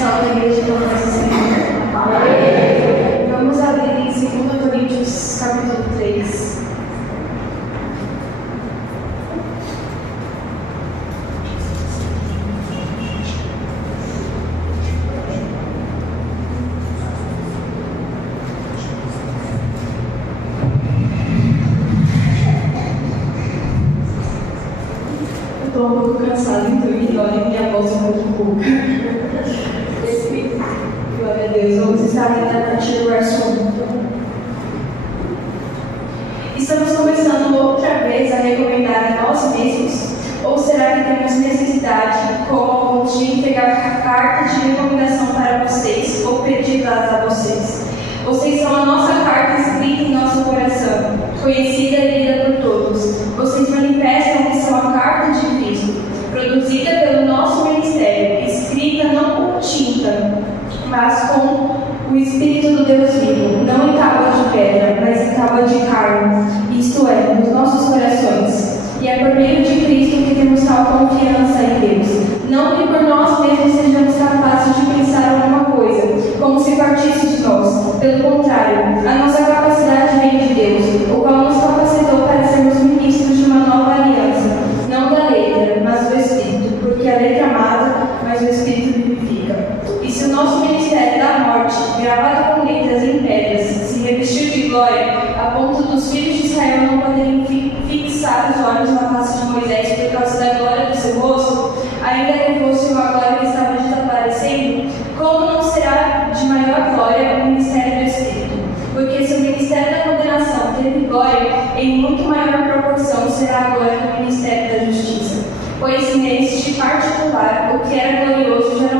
Salve a igreja da paz do Senhor. Vamos abrir em 2 Coríntios, capítulo 3. Estou um pouco cansada, então ignorem minha voz um pouco rouca. Glória a Deus. Vamos estar lendo a partir do verso 1. Estamos começando outra vez a recomendar a nós mesmos? Ou será que temos necessidade, como alguns, de entregar carta de recomendação para vocês ou pedi-las a vocês? Vocês são a nossa carta escrita em nosso coração, conhecida e lida por todos. Vocês manifestam que são a carta de Cristo, produzida pelo nosso ministério, escrita não com tinta, mas com o Espírito do Deus vivo, não em tábua de pedra, mas em tábua de carne, isto é, nos nossos corações. E é por meio de Cristo que temos tal confiança em Deus. Não que por nós mesmos sejamos capazes de pensar alguma coisa, como se partisse de nós. Pelo contrário, a nossa capacidade vem de Deus, o qual nos capacitou para sermos ministros de uma nova aliança, não da letra, mas do Espírito, porque a letra mata, mas o Espírito vivifica. E se o nosso ministério da morte, gravado com letras em pedras, se revestir de glória, a ponto dos filhos de Israel não poderem fixar os olhos na face de Moisés por causa da glória do seu rosto, ainda que fosse uma glória que estava desaparecendo, como não será de maior glória o ministério do Espírito? Porque se o ministério da condenação teve glória, em muito maior proporção será a glória do ministério da justiça. Pois neste particular, o que era glorioso já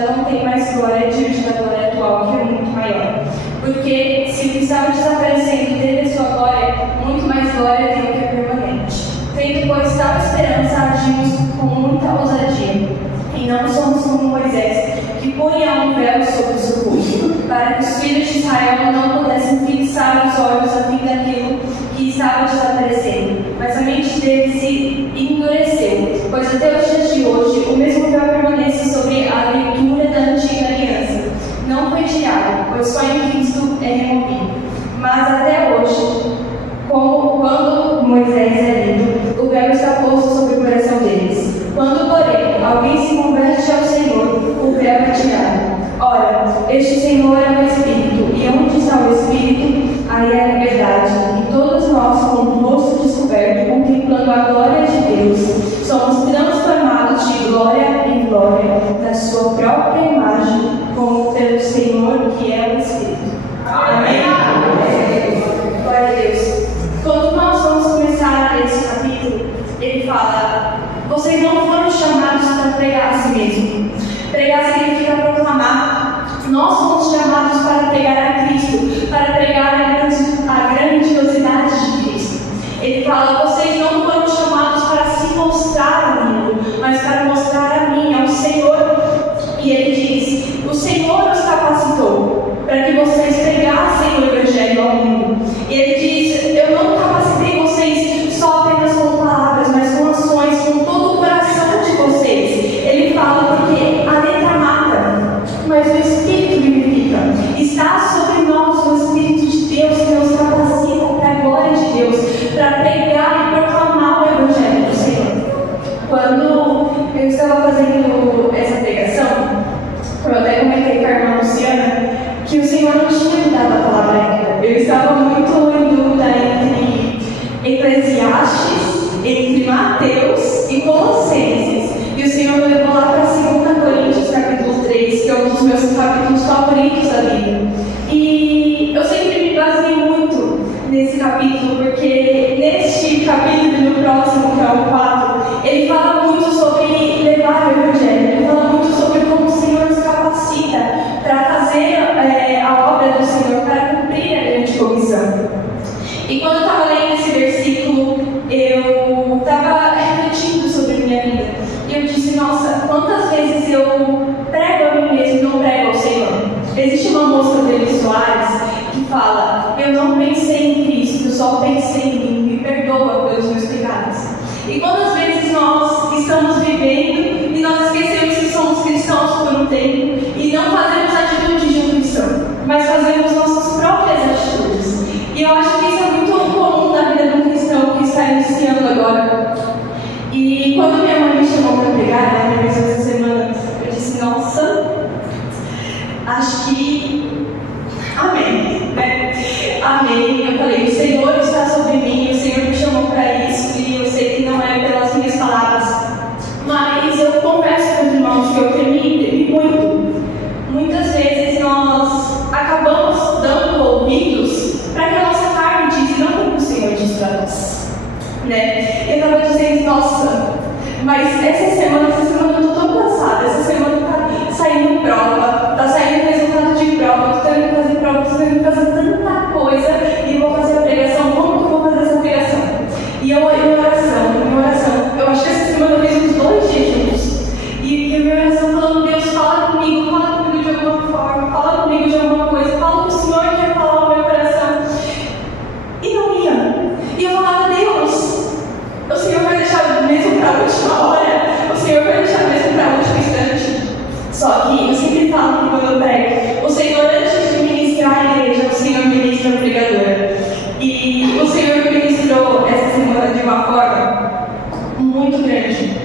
não tem mais glória diante da glória atual, que é muito maior. Porque se o que estava desaparecendo teve a sua glória, muito mais glória tem o que é permanente. Tendo, pois, tal esperança, agimos com muita ousadia. E não somos como Moisés, que punha um véu sobre o seu rosto, para que os filhos de Israel não pudessem fixar os olhos a fim daquilo que estava desaparecendo. Mas a mente deles se endureceu, pois até os dias de hoje o mesmo véu permanece sobre a leitura da antiga aliança. Não foi tirado, pois só em Cristo é removido. Mas até hoje, quando Moisés é lido, o véu está posto sobre o coração deles. Quando, porém, alguém se converte ao Senhor, o véu é tirado. Ora, este Senhor é o Espírito, e onde está o Espírito, aí é a liberdade. E todos nós, com o rosto descoberto, contemplando a glória de Deus, somos transformados de glória em glória, na sua própria imagem, como pelo Senhor, que é o Espírito. Amém? Glória a Deus. Quando nós vamos começar a ler esse capítulo, ele fala: vocês não foram chamados para pregar a si mesmo. Pregar significa proclamar. Nós somos chamados para pregar a Cristo, para pregar a grandiosidade de Cristo. Ele fala: vocês não foram chamados para se mostrar ao mundo, mas para mostrar a mim, ao Senhor. E ele diz: o Senhor os capacitou para que vocês pregassem o Evangelho ao mundo. E ele diz: eu não capacitei vocês só apenas com palavras, mas com ações, com todo o coração de vocês. Ele fala porque a letra mata, mas o Espírito vivifica. Está sobre nós o Espírito Só que eu sempre falo que quando eu prego, o Senhor, antes de ministrar a igreja, o Senhor ministra a pregadora. E o Senhor ministrou essa semana de uma forma muito grande.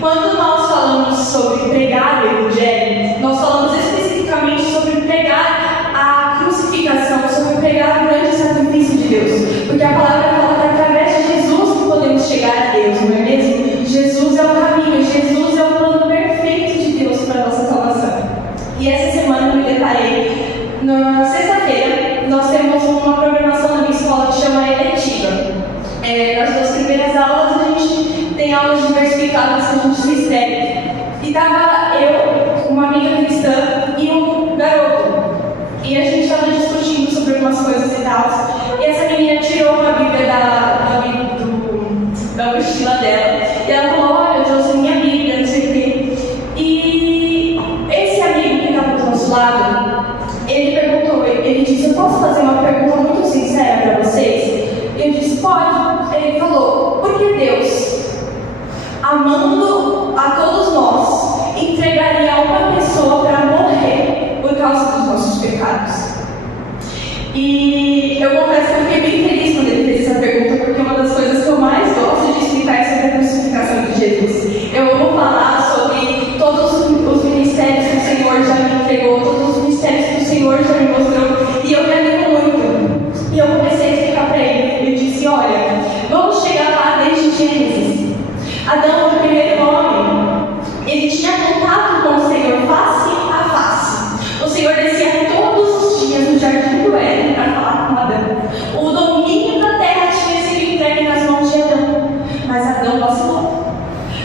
Quando nós falamos sobre pregar o Evangelho, nós falamos especificamente sobre pregar a crucificação, sobre pregar o grande sacrifício de Deus. Porque a palavra fala que é através de Jesus que podemos chegar a Deus, não é mesmo? Jesus é o caminho, Jesus é o plano perfeito de Deus para a nossa salvação. E essa semana eu me deparei, na sexta-feira, nós temos uma programação na minha escola que chama Eletiva. Nas 2 primeiras aulas a gente tem aulas diversificadas que a gente se inscreve. E estava eu, uma amiga cristã e um garoto. E a gente estava discutindo sobre algumas coisas e tal. E essa menina tirou uma Bíblia da mochila dela. E ela falou: olha, eu trouxe minha Bíblia, não sei o quê. E esse amigo que estava do nosso lado, ele perguntou, ele disse: eu posso fazer uma pergunta muito sincera para vocês? Eu disse: pode. Ele falou: por que Deus, amando a todos nós, entregaria uma pessoa para morrer por causa dos nossos pecados? E eu confesso que eu fiquei bem feliz quando ele fez essa pergunta, porque uma das coisas que eu mais gosto de explicar é sobre a crucificação de Jesus. Eu vou falar sobre todos os ministérios que o Senhor já me entregou, todos os ministérios que o Senhor já me mostrou, e eu me animo muito. E eu comecei a explicar para ele. Eu disse: olha, vamos chegar lá desde Gênesis. Adão, o primeiro homem, ele tinha contato com o Senhor face a face. O Senhor descia todos os dias no jardim do Éden para falar com Adão. O domínio da terra tinha sido entregue nas mãos de Adão, mas Adão vacilou.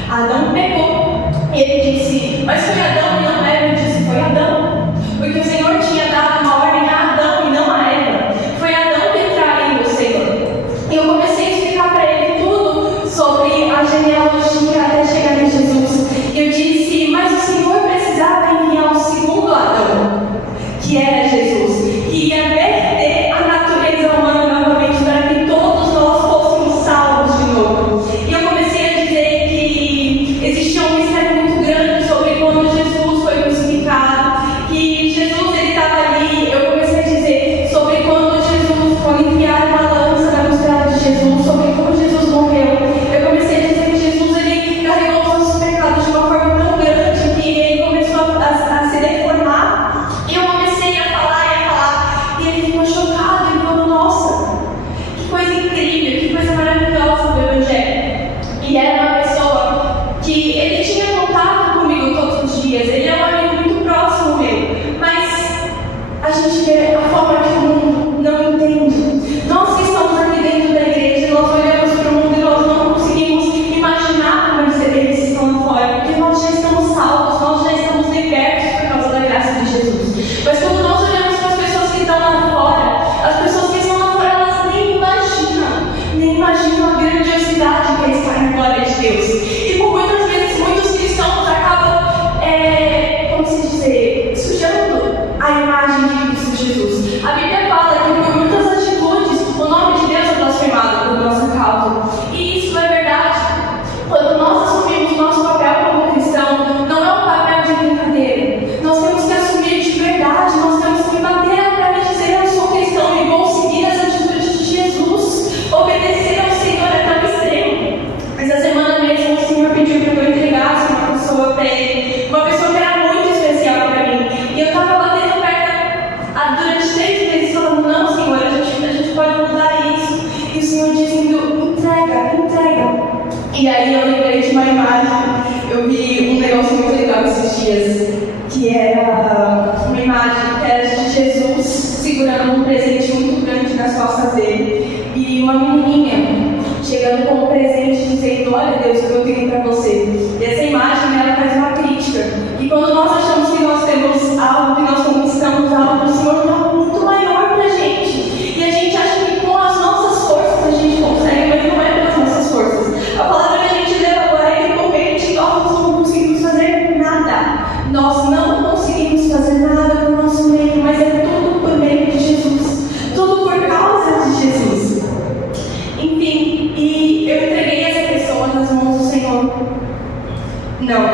Adão pecou. Ele disse: mas foi Adão e não Eva? Ele disse: foi Adão, porque o Senhor tinha dado uma ordem a Adão e não a Eva. Foi Adão que traiu o Senhor. E eu comecei a explicar para ele tudo sobre a genealogia até chegar em Jesus. E eu disse: mas o Senhor precisava enviar um segundo Adão, que era Jesus, que ia verter a natureza humana novamente para que todos nós fôssemos salvos de novo. E eu comecei a dizer que existia um mistério muito grande sobre quando Jesus foi crucificado, que Jesus ele estava ali. Eu comecei a dizer sobre quando Jesus foi enviar uma lança na costela de Jesus, sobre como Jesus morreu. Eu comecei a dizer que Jesus ele carregou os nossos pecados de uma forma tão grande que ele começou a se deformar. E eu comecei a falar, e ele ficou chocado. Ele falou: nossa, que coisa incrível, que coisa maravilhosa do Evangelho. E era uma pessoa que ele tinha contato comigo todos os dias, ele é um amigo muito próximo meu, mas a gente vê a forma que o mundo não entende. Nós que estamos aqui dentro da igreja, nós olhamos para o mundo e nós não conseguimos imaginar como eles estão lá fora, porque nós já estamos salvos, nós já estamos libertos por causa da graça de Jesus. Mas quando nós olhamos para as pessoas que estão lá fora, as pessoas que estão lá fora, elas nem imaginam a grandiosidade que está na glória de Deus. E por muitas vezes, muitos cristãos acabam, como se dizer, sujando a imagem de Cristo Jesus. A Bíblia fala que por muitas atitudes, o nome de Deus é blasfemado por nossa causa. E isso é verdade. Quando nós assumimos nosso papel como cristão, não é um papel de brincadeira. Nós temos que assumir de verdade, nós temos que bater a perna e dizer: eu sou cristão e vou seguir as atitudes de Jesus, obedecer ao Senhor até o extremo. Essa semana mesmo o Senhor pediu para eu entregasse uma pessoa para Ele, uma pessoa que era muito especial para mim. E eu estava batendo perna durante 3 meses falando: não, Senhor, a gente pode mudar isso. E o Senhor dizendo: entrega. E aí eu lembrei de uma imagem. Eu vi um negócio muito legal esses dias, que era uma imagem que era de Jesus segurando um presente muito grande nas costas dele, e uma menininha chegando com um presente dizendo: olha Deus, o que eu tenho para você. E essa imagem ela faz uma crítica, que quando nós achamos que nós temos algo, que nós conquistamos algo, o Senhor dá algo muito maior para a gente, e a gente acha que com as nossas forças a gente consegue, mas não é pelas nossas forças. A palavra que a gente leu agora é que por meio de nós não conseguimos fazer nada. Nós não conseguimos fazer nada no nosso meio, mas é tudo por meio de Jesus, tudo por causa de Jesus. Enfim, e eu entreguei essa pessoa nas mãos do Senhor. Não,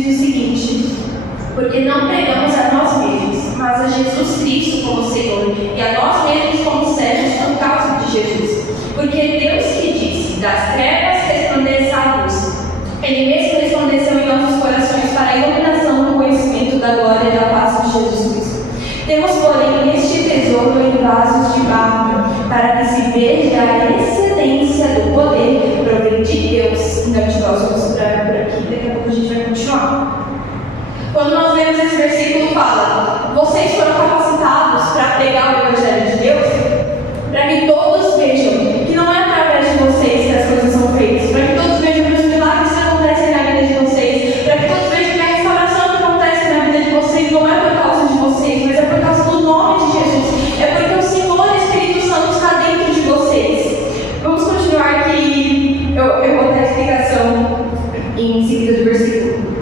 diz o seguinte: porque não pregamos a nós mesmos, mas a Jesus Cristo como Senhor, e a nós mesmos como servos por causa de Jesus. Porque Deus que disse, das trevas resplandeça a luz, Ele mesmo resplandeceu em nossos corações para a iluminação do conhecimento da glória e da paz de Jesus Cristo. Temos, porém, este tesouro em vasos de barro, para que se veja a excelência do poder provém de Deus. Então, nós vamos parar por aqui, daqui a pouco a gente vai continuar. Quando nós lemos esse versículo, fala: vocês foram capacitados para pregar o Evangelho de Deus, para que todos vejam que não é através de vocês que as coisas são feitas, para que todos vejam que os milagres que acontecem na vida de vocês, para que todos vejam que a restauração que acontece na vida de vocês não é por causa de vocês, mas é por causa do nome de Jesus, é porque o Senhor Espírito Santo está dentro de vocês. Vamos continuar aqui, eu vou dar a explicação em seguida do versículo.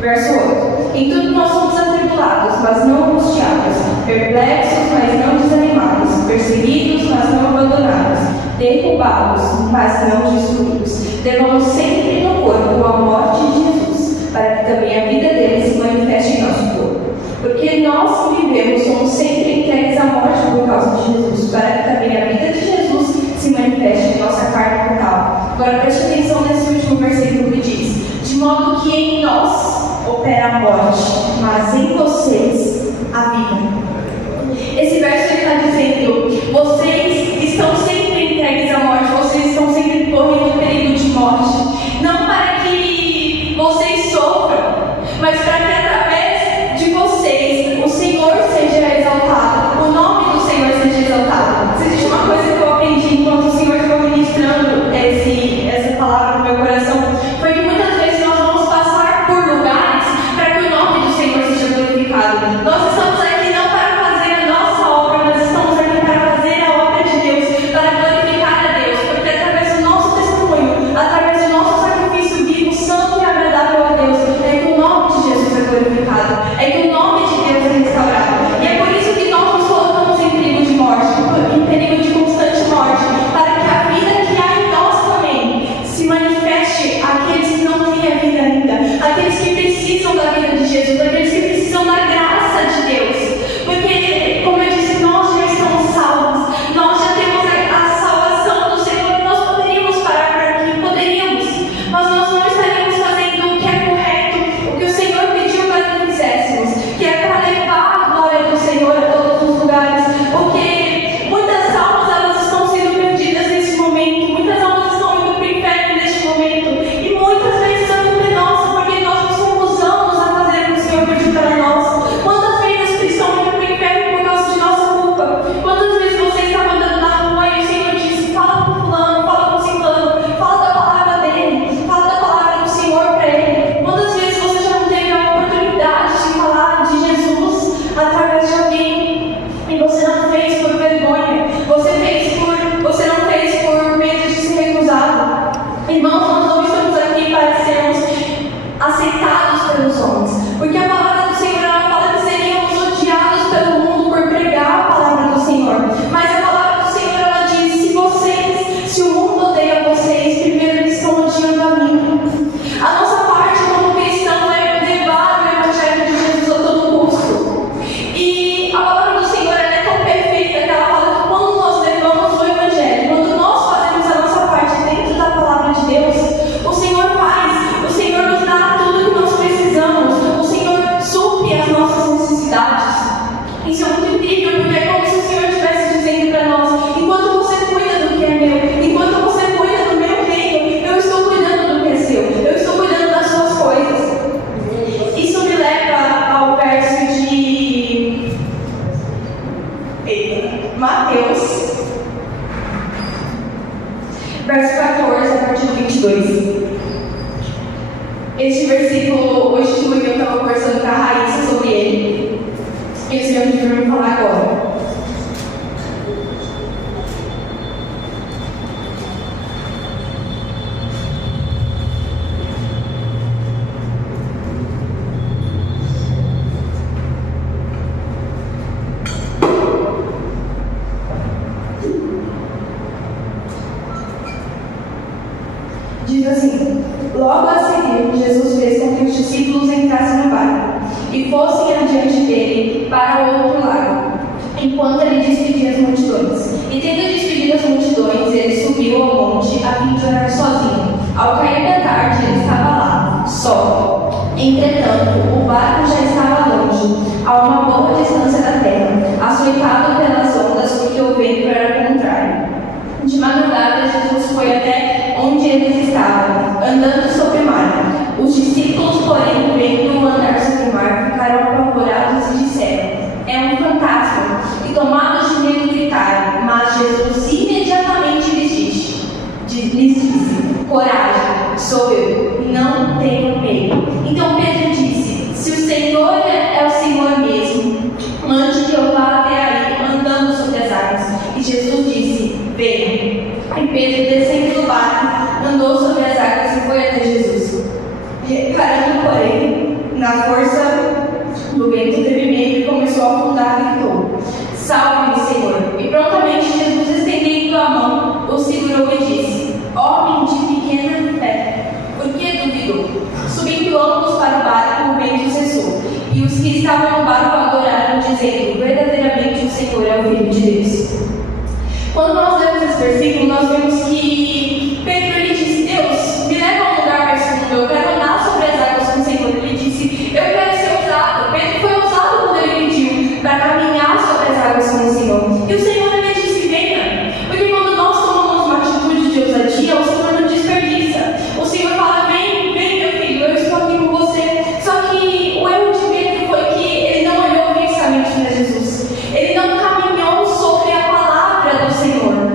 Verso 8. Em tudo nós somos atribulados, mas não angustiados, perplexos, mas não desanimados, perseguidos, mas não abandonados, derrubados, mas não destruídos. Levamos sempre no corpo a morte de Jesus, para que também a vida dele se manifeste em nosso corpo. Porque nós que vivemos somos sempre entregues à morte por causa de Jesus, para que também a vida de Jesus se manifeste em nossa carne mortal. Agora preste atenção nesse último versículo que diz: de modo que em nós opera a morte, mas em vocês a vida. Esse verso está dizendo: vocês estão sempre entregues à morte, vocês estão sempre correndo perigo de morte, não para que vocês sofram, mas para que através de vocês o Senhor seja exaltado, o nome do Senhor seja exaltado. Se existe uma coisa que eu aprendi enquanto o Senhor estava ministrando essa palavra no meu coração, foi que muitas vezes nós vamos passar por lugares para que o nome do Senhor seja glorificado. Nós estamos aqui não para fazer a nossa obra, mas estamos aqui para fazer a obra de Deus, para glorificar a Deus, porque através do nosso testemunho, através do nosso sacrifício vivo, santo e agradável a Deus, é que o nome de Jesus é glorificado, é que o nome de Deus é restaurado. E é por isso que nós nos colocamos em perigo de morte, em perigo de constante morte, para que a vida que há em nós também se manifeste àqueles que não têm a vida ainda, aqueles que precisam da vida de Jesus, aqueles que precisam da graça de Deus. Porque, como eu disse, nós já estamos salvos, nós já temos a salvação do Senhor, e nós poderíamos parar por aqui, poderíamos, mas nós não estaríamos fazendo o que é correto, o que o Senhor pediu para que fizéssemos, que é para levar a glória do Senhor a todos os lugares, porque muitas almas elas estão sendo perdidas nesse momento, muitas almas estão indo para o inferno neste momento, e muitas vezes a culpa é nossa, porque nós nos recusamos a fazer o que o Senhor pediu para nós. Quantas vezes estão indo para o inferno por causa de nossa culpa? Quantas vezes você estava andando na rua e o Senhor disse: fala com fulano, fala com ciclano, fala da palavra dele, fala da palavra do Senhor para ele. Quantas vezes você já não teve a oportunidade de falar de Jesus através de alguém e você não fez por vergonha, você não fez por medo de ser recusado? Irmãos, nós não estamos aqui para sermos aceitados pelos homens, porque a palavra do Senhor ela fala que seríamos odiados pelo mundo por pregar a palavra do Senhor, mas a palavra do Senhor ela diz: se o mundo odeia vocês, primeiro eles estão odiando a mim. A nossa parte como cristão é levar o Evangelho de Jesus a todo custo, e a palavra do Senhor ela é tão perfeita que ela fala que quando nós levamos o Evangelho, quando nós fazemos a nossa parte dentro da palavra de Deus, o Senhor faz, o Senhor nos dá tudo que nós precisamos, o Senhor supre as nossas necessidades. Isso é muito incrível, porque é como se o Senhor estivesse dizendo para nós: enquanto você cuida do que é meu, enquanto você cuida do meu reino, eu estou cuidando do que é seu, eu estou cuidando das suas coisas. Isso me leva ao verso de Mateus, verso 14, a partir do 22. Este versículo, hoje de manhã eu estava conversando com a Raíssa sobre ele, e o Senhor pediu para me falar agora. Diz assim: logo a seguir, Jesus fez com que os discípulos entrassem no barco e fossem adiante dele para o outro lado, enquanto ele despedia as multidões. E tendo despedido as multidões, ele subiu ao monte a fim de orar sozinho. Ao cair da tarde, ele estava lá, só. Entretanto, o barco já estava longe, a uma boa distância da terra, açoitado pelas ondas, porque o vento era contrário. De madrugada, Jesus foi até onde eles estavam, andando sobre o mar. Os discípulos, porém, vendo-o andar sobre o mar, ficaram apavorados e disseram: é um fantasma. E tomados de medo, gritaram. Mas Jesus imediatamente lhes disse: coragem, sou eu, não tenham medo. Então Pedro disse: se o Senhor é o Senhor mesmo, mande que eu vá até aí, andando sobre as águas. E Jesus disse: venha. E Pedro, descendo do barco, andou sobre as águas e foi até Jesus. E, parando, porém, na força do vento, teve medo e começou a afundar e gritou: salve-me, Senhor. E prontamente Jesus, estendendo a mão, o segurou e disse: homem de pequena fé, por que duvidou? Subindo ambos para o barco, o vento cessou. E os que estavam no barco adoraram, dizendo: verdadeiramente o Senhor é o Filho de Deus. Quando nós lemos esse versículo, nós vemos que Pedro ele disse: Deus, me leva a um lugar mais fundo, eu quero andar sobre as águas com o Senhor. Ele disse: eu quero ser usado. Pedro foi usado quando ele pediu para caminhar sobre as águas com o Senhor. E o Senhor ele disse: venha. Porque quando nós tomamos uma atitude de ousadia, o Senhor não desperdiça. O Senhor fala: vem, vem meu filho, eu estou aqui com você. Só que o erro de Pedro foi que ele não olhou fixamente para Jesus. Ele não caminhou sobre a palavra do Senhor.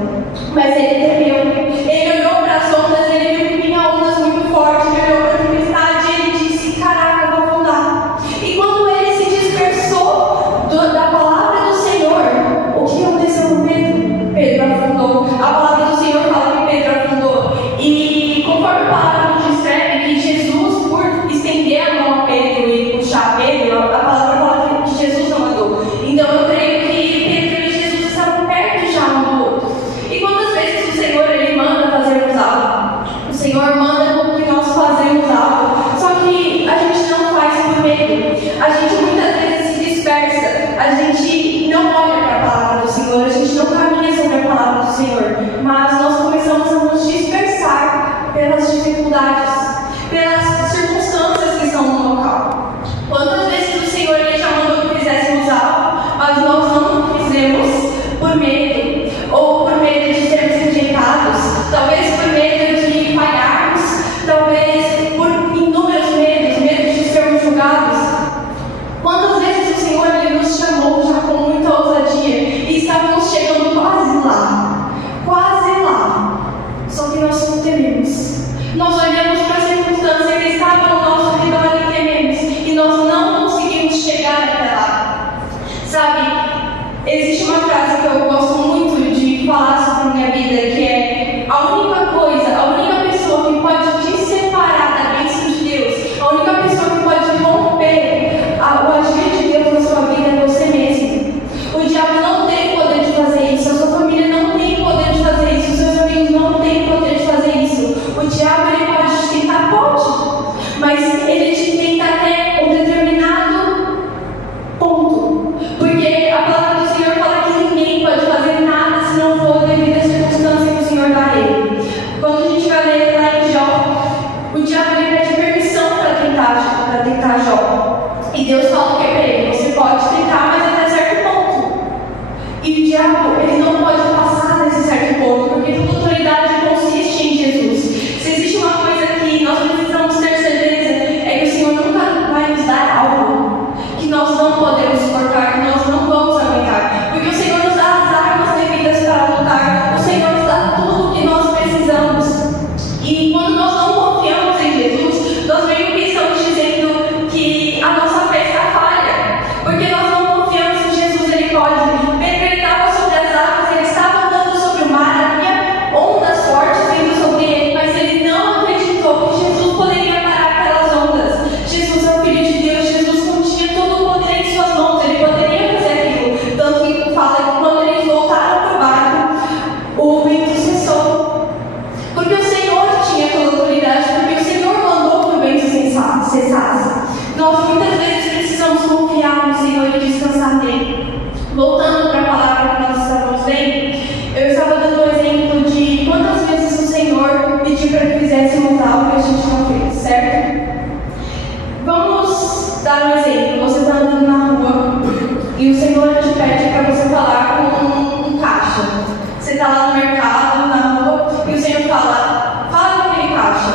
fala daquele caixa,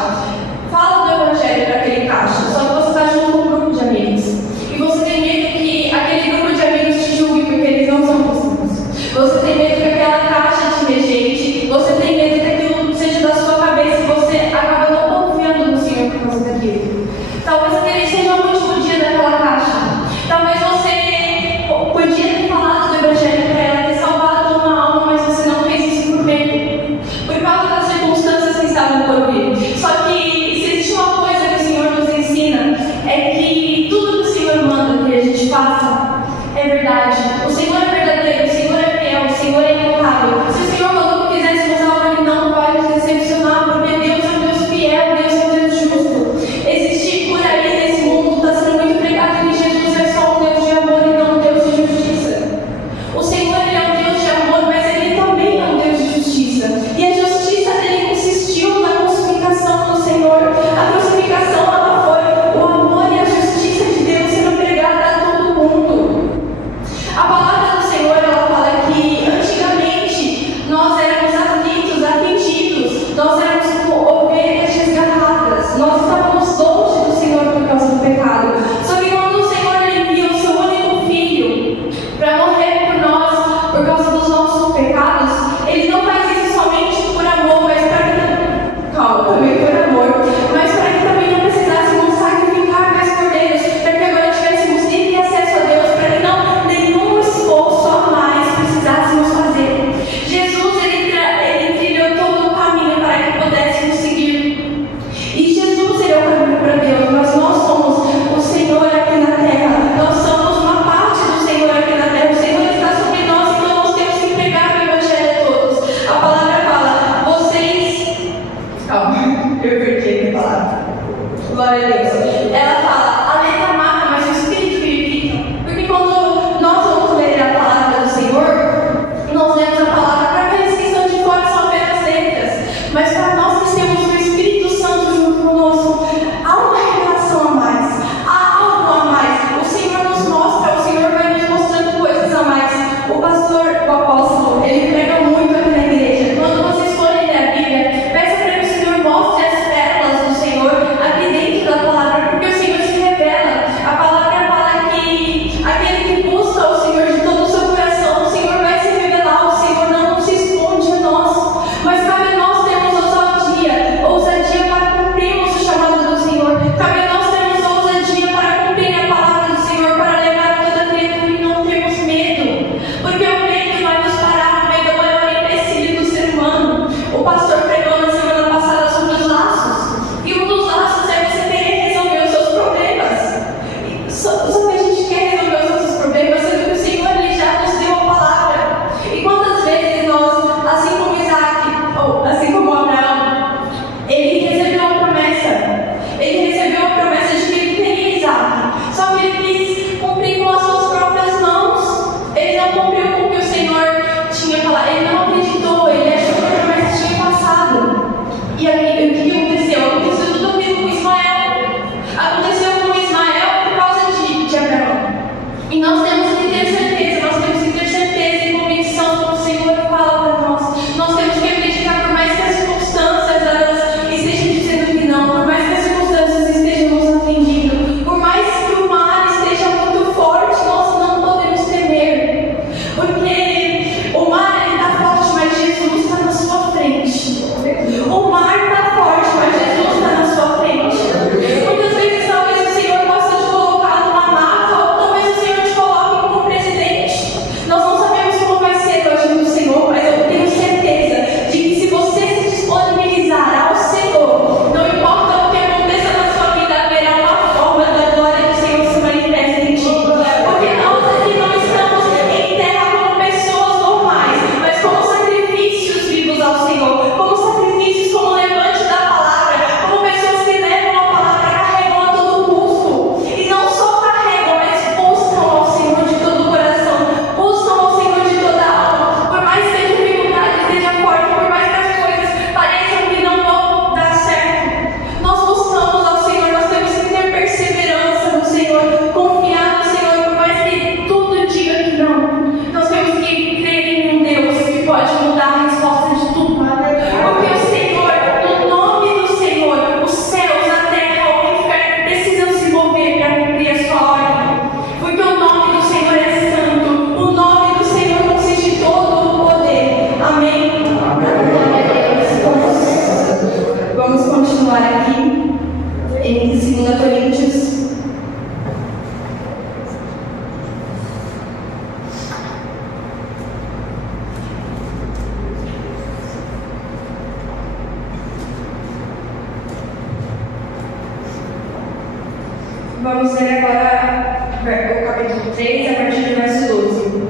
fala do evangelho para aquele caixa, só que você está junto com um grupo de amigos. E você tem medo que aquele grupo de amigos te julgue porque eles não são cristãos. Você tem medo que aquela caixa te rejeite. Você tem medo que aquilo seja da sua cabeça e você acaba não confiando no Senhor por causa daquilo. Talvez aquele seja o último dia daquela caixa. Talvez você podia ter falado do evangelho para ela, ter salvado uma alma, mas você não fez isso por medo, por causa das circunstâncias que estavam por vir. Só que se existe uma coisa que o Senhor nos ensina, é que tudo que o Senhor manda que a gente faça é verdade. O Senhor é verdadeiro, o Senhor é fiel, o Senhor é imutável. Se o Senhor mandou que fizéssemos algo, Ele não vai nos decepcionar, porque Deus é um Deus fiel, Deus é um Deus justo. Existe por aí nesse mundo, está sendo muito pregado que Jesus é só um Deus de amor e não um Deus de justiça. O Senhor, Ele é um Deus de amor, mas Ele também é um Deus de justiça. E a justiça dele consistiu na crucificação do Senhor. A crucificação, ela foi o amor e a justiça de Deus sendo pregada a todo mundo. A palavra do Senhor, ela fala que antigamente nós éramos aflitos, afligidos, nós éramos como ovelhas desgarradas, nós estávamos longe do Senhor por causa do pecado. Só que quando o Senhor envia o seu único filho para morrer por nós, por causa dos nossos pecados, Ele não faz isso somente por amor, mas para que também por amor, mas para que também não precisássemos sacrificar mais cordeiros, para que agora tivéssemos livre acesso a Deus, para que não nenhum esforço a mais precisássemos fazer. Jesus, ele trilhou todo o caminho para que pudéssemos seguir. E Jesus, ele é o caminho para Deus, mas nós somos o Senhor aqui na terra, nós somos uma parte do Senhor aqui na terra. O Senhor está sobre nós, então nós temos que pregar o evangelho a todos. A palavra fala, vocês... Calma, eu perdi a palavra. Glória a Deus. Ela fala, a letra mata, mas o Espírito vivifica. Porque quando nós vamos ler a palavra do Senhor, nós lemos a palavra para aqueles que estão de fora, são apenas letras. Mas para nós que temos o Espírito Santo junto conosco, há uma revelação a mais, há algo a mais. O Senhor nos mostra, o Senhor vai nos mostrando coisas a mais. O pastor, o apóstolo, ele prega muito aqui na igreja. Quando vocês forem ler a Bíblia, peça para que o Senhor mostre as pérolas do Senhor aqui dentro da palavra, porque o Senhor se continuar aqui em 2 Coríntios. Vamos ler agora o capítulo 3, a partir do verso 12,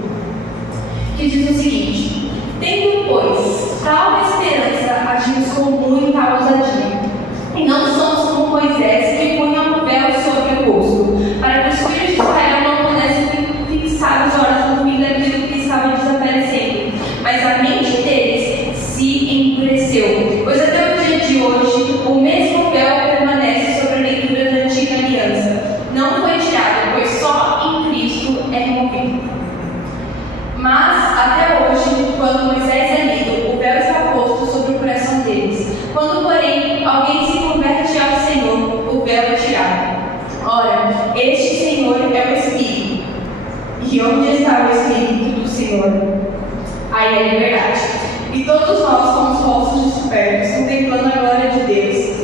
que diz o seguinte: tendo, pois, tal esperança, agimos com muita ousadia, e não somos como Moisés, que punha um véu sobre o rosto, para que os filhos de Israel não pudessem fixar os olhos no fim daquilo que estava desaparecendo, mas a mente deles se endureceu, pois até o dia de hoje o mesmo véu permanece sobre a leitura da antiga aliança. Não foi tirado, pois só em Cristo é removido. Mas, até hoje, quando Moisés é lido, o véu está posto sobre o coração deles. Quando, porém, alguém se converte ao Senhor, o véu é tirado. Ora, este Senhor é o Espírito. E onde está o Espírito do Senhor? Aí é liberdade. E todos nós, como os rostos descobertos, contemplando a glória de Deus,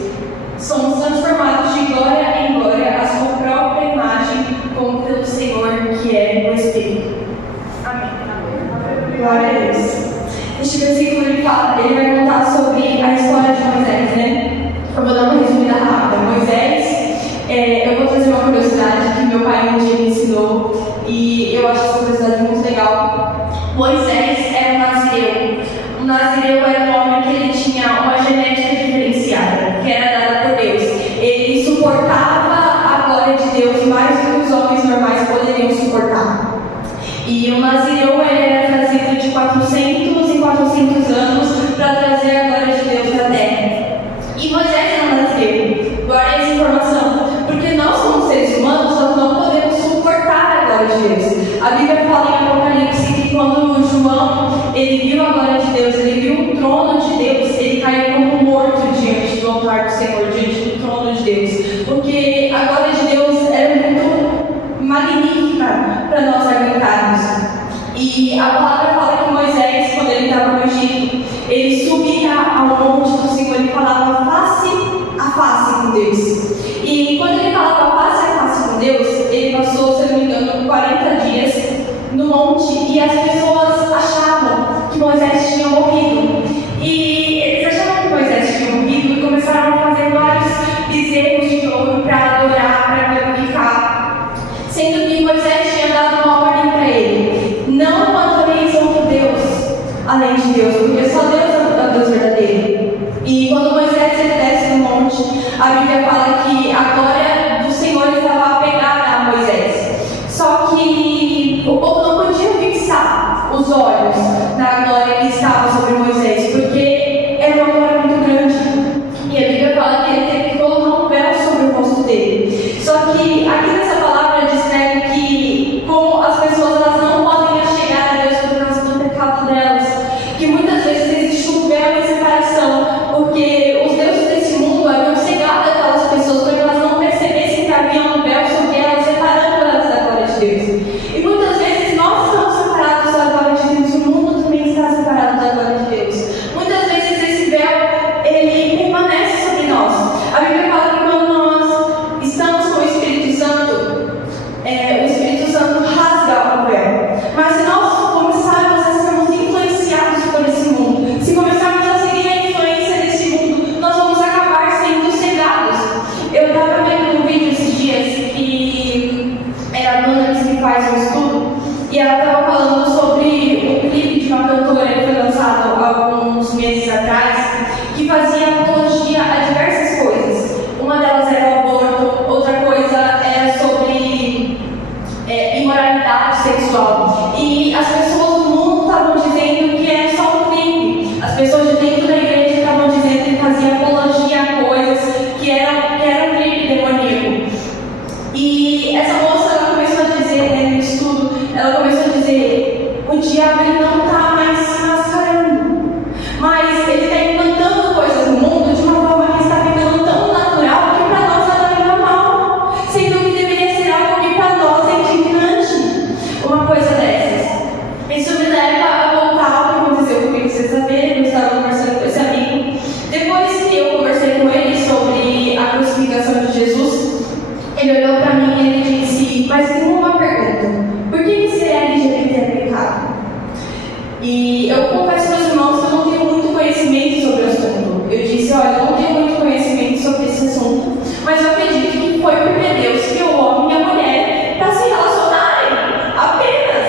somos transformados de glória em glória à sua própria imagem, como pelo Senhor, que é o Espírito. Amém. Glória a Deus. Este versículo ele vai contar sobre a história de Moisés, né? Eu vou dar uma resumida rápida. Moisés, eu vou trazer uma curiosidade que meu pai um dia me ensinou, e eu acho essa curiosidade muito legal. Moisés era um nazireu. O nazireu era um homem que ele tinha uma genética diferenciada, que era dada por Deus. Ele suportava a glória de Deus mais do que os homens normais poderiam suportar. E o nazireu era trazido de 400 em 400 anos para trazer a glória de Deus para a terra. E Moisés era um nazireu. Guarde essa informação, porque nós, como seres humanos, nós não podemos suportar a glória de Deus. A Bíblia fala em Apocalipse que quando João ele viu a glória de Deus, ele viu o trono de Deus, ele caiu como morto diante do altar do Senhor, diante do trono de Deus, porque a glória de Deus era muito magnífica para nós aguentarmos. E a palavra fala que Moisés, quando ele estava no Egito, ele subia ao monte do Senhor e falava face a face com Deus. E quando ele falava face a face com Deus, ele passou, se não me engano, 40 dias no monte, e as pessoas achavam que Moisés tinha morrido. E eles achavam que Moisés tinha morrido e começaram a fazer vários bezerros de ouro para adorar, para glorificar, sendo que Moisés tinha dado uma ordem para ele: não adoreis outro Deus além de Deus, porque só Deus é o Deus verdadeiro. E quando Moisés desce no monte, a Bíblia fala que a glória do Senhor estava apegada a Moisés. Só que o povo não podia fixar os olhos na glória que estava sobre Moisés, porque era uma glória muito grande. E a Bíblia fala que ele teve que colocar um véu sobre o rosto dele. Só que aqui nessa palavra descreve que como as pessoas elas não podem chegar a Deus por causa do pecado delas, que muitas vezes existe um véu em separação, porque os deuses desse mundo haviam cegado aquelas pessoas para Ele olhou para mim e ele disse: mas tem uma pergunta, por que ser LGBT é pecado? E eu confesso para os irmãos que eu não tenho muito conhecimento sobre o assunto. Eu disse: olha, eu não tenho muito conhecimento sobre esse assunto, mas eu acredito que foi porque Deus criou o homem e a mulher para se relacionarem apenas.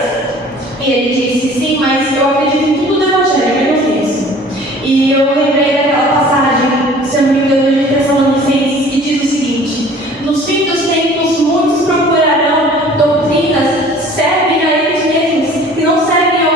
E ele disse: sim, mas eu acredito em tudo do Evangelho, menos isso. E eu lembrei daquela passagem, se eu não me engano, de Tessalonicenses, que diz o seguinte: nos fins dos tempos, muitos procurarão doutrinas, servem a eles mesmos, que não servem a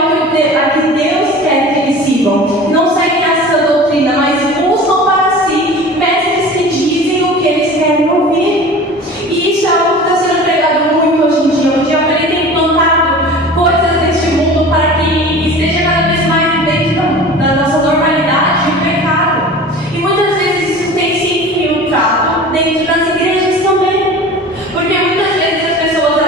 que Deus quer que eles sigam, não seguem essa doutrina, mas buscam para si mestres que dizem o que eles querem ouvir. E isso é algo que está sendo pregado muito hoje em dia. O diabo ele tem implantado coisas neste mundo para que esteja cada vez mais dentro da nossa normalidade e o pecado. E muitas vezes isso tem se infiltrado dentro das igrejas também. Porque muitas vezes as pessoas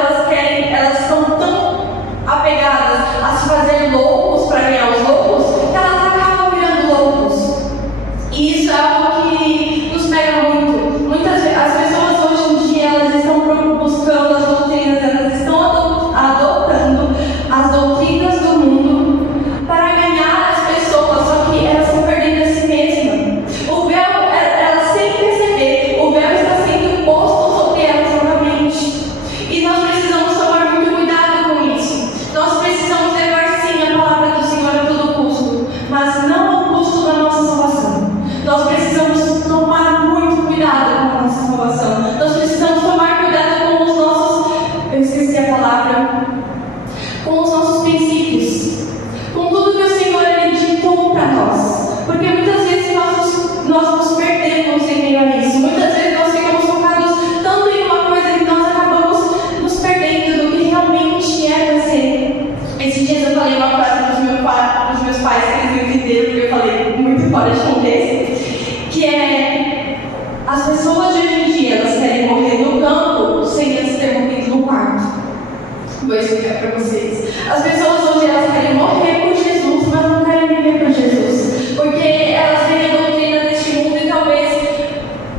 elas estão tão apegadas a se fazer loucos para ganhar os loucos, que elas acabam virando loucos. E isso é algo que nos pega muito. Muitas vezes as pessoas hoje em dia elas estão buscando as doutrinas, elas estão adotando as doutrinas do mundo para ganhar as pessoas, só que elas estão perdendo a si mesmas. O véu, elas sem perceber, o véu está sendo posto sobre elas novamente. E nós precisamos tomar muito cuidado com isso. Nós precisamos levar sim a palavra do Senhor a todo custo, mas não ao custo da nossa salvação. Nós precisamos tomar muito cuidado com a nossa salvação. Nós precisamos tomar cuidado com os nossos, eu esqueci a palavra, com os nossos princípios, com tudo que o Senhor ele ditou para nós. Porque muitas vezes nós nos perdemos em meio a isso. Muitas vezes nós ficamos focados tanto em uma coisa que nós acabamos nos perdendo do que realmente é para ser. Esses dias eu falei uma frase para os meus pais que eles não entenderam, porque eu falei muito fora de contexto, que é: as pessoas de hoje em dia elas querem morrer no campo sem antes ter morrido no quarto. Vou explicar para vocês. As pessoas hoje elas querem morrer por Jesus, mas não querem viver por Jesus, porque elas têm a doutrina deste mundo e talvez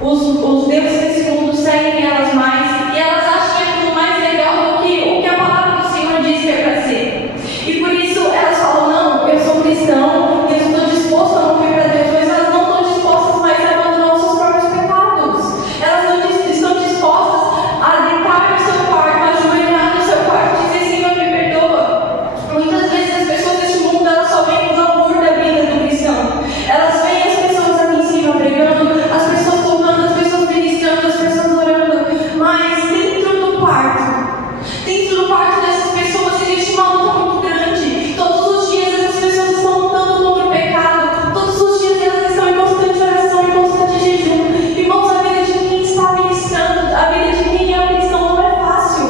os deuses desse mundo seguem elas mais, e elas acham aquilo mais legal do que o que a palavra do Senhor diz que é para ser. E por isso elas falam: não, eu sou cristão, eu estou disposto a morrer para Deus, mas elas não estão dispostas mais a abandonar os seus próprios pecados. Elas não estão dispostas a deitar no seu quarto, a ajoelhar no seu quarto e dizer: Senhor, me perdoa. Muitas vezes as pessoas deste mundo elas só veem o glamour da vida do cristão. Elas veem as pessoas aqui em cima pregando, as pessoas louvando, as pessoas ministrando, as pessoas orando, mas dentro do quarto dessas pessoas existe uma luta muito grande. Todos os dias essas pessoas estão lutando contra o pecado, todos os dias elas estão em constante oração, em constante jejum. Irmãos, a vida de quem está ministrando, a vida de quem é cristão não é fácil.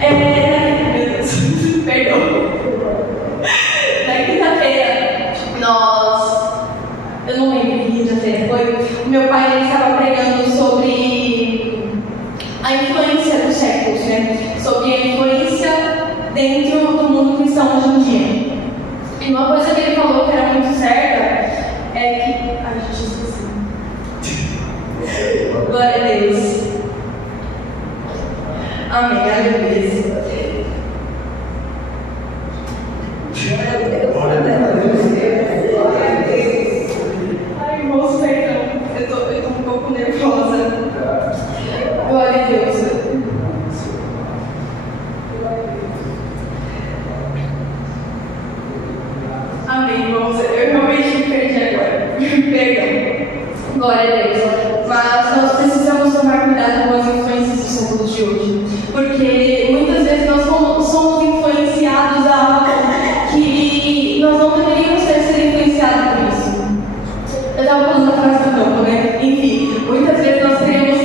Meu Deus, perdão. Na quinta-feira, eu não lembro que quinta-feira foi, o meu pai ele estava pregando sobre a influência dos séculos, né? Sobre a influência dentro do mundo cristão hoje em dia. E uma coisa que ele falou que era muito certa é que... Ai, gente, esqueci. Glória a Deus. Amém, aleluia. Ai, irmãos, perdão. Eu tô um pouco nervosa. Glória a Deus. Amém, irmãos. Eu realmente me perdi agora. Perdão. Glória a Deus. Mas nós precisamos tomar cuidado com as influências dos séculos de hoje. Porque muitas vezes nós somos influenciados a algo que nós não deveríamos ser influenciados por isso. Eu estava falando a frase do campo, né? Enfim, muitas vezes nós queremos...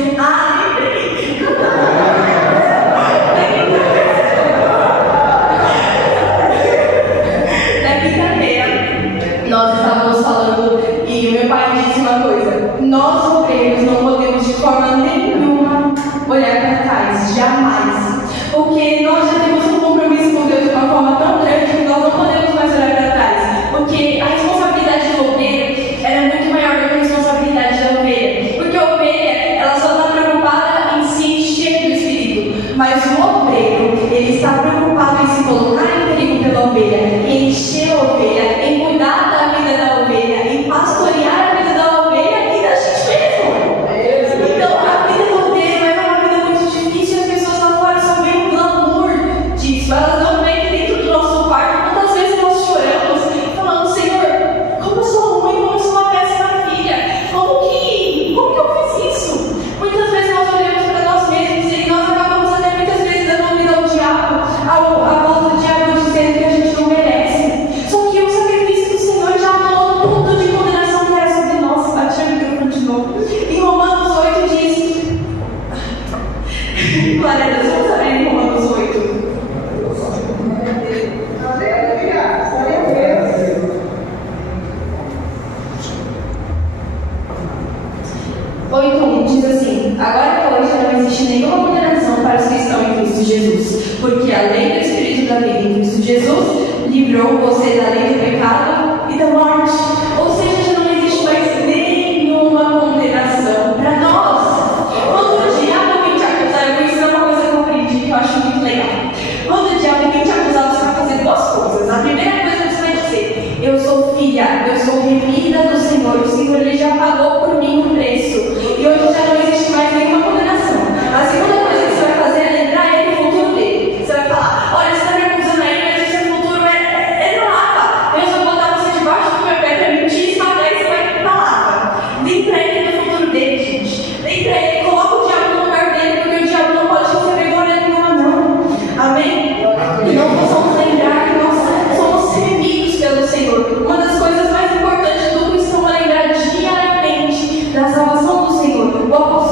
Na quinta-feira, nós estávamos falando e o meu pai disse uma coisa: nós obreiros não podemos de forma nenhuma olhar para trás, jamais, porque nós já temos um compromisso com Deus de uma forma tão grande que nós não podemos mais olhar para trás, porque a responsabilidade do obreiro era muito maior do que a responsabilidade da ovelha, porque a ovelha ela só está preocupada em se encher 8:1 diz assim: agora, pois, já não existe nenhuma condenação para os que estão em Cristo Jesus, porque a lei do Espírito da vida em Cristo Jesus livrou você da lei do pecado e da morte. Ou seja, já não existe mais nenhuma condenação para nós. Quando o diabo vem te acusar, eu vou ensinar uma coisa que eu aprendi que eu acho muito legal. Quando o diabo vem te acusar, você vai fazer duas coisas. A primeira coisa que você vai dizer: eu sou filha, eu sou remida do Senhor. O Senhor, Ele já pagou por mim o preço. E hoje já não existe mais nenhuma condenação. A segunda coisa que você vai fazer é lembrar Ele do futuro dele. Você vai falar: olha, você está me acusando aí, mas o seu futuro é na lava. Deus vai botar você debaixo do meu pé para mentir e esmagar e você vai para a lava. Lembra Ele do futuro dele, gente. Lembra Ele, coloca o diabo no lugar dele, porque o diabo não pode receber glória nenhuma, não. Amém? E não possamos lembrar que nós somos remidos pelo Senhor. Uma das coisas mais importantes de tudo isso é lembrar diariamente da salvação do Senhor. O apóstolo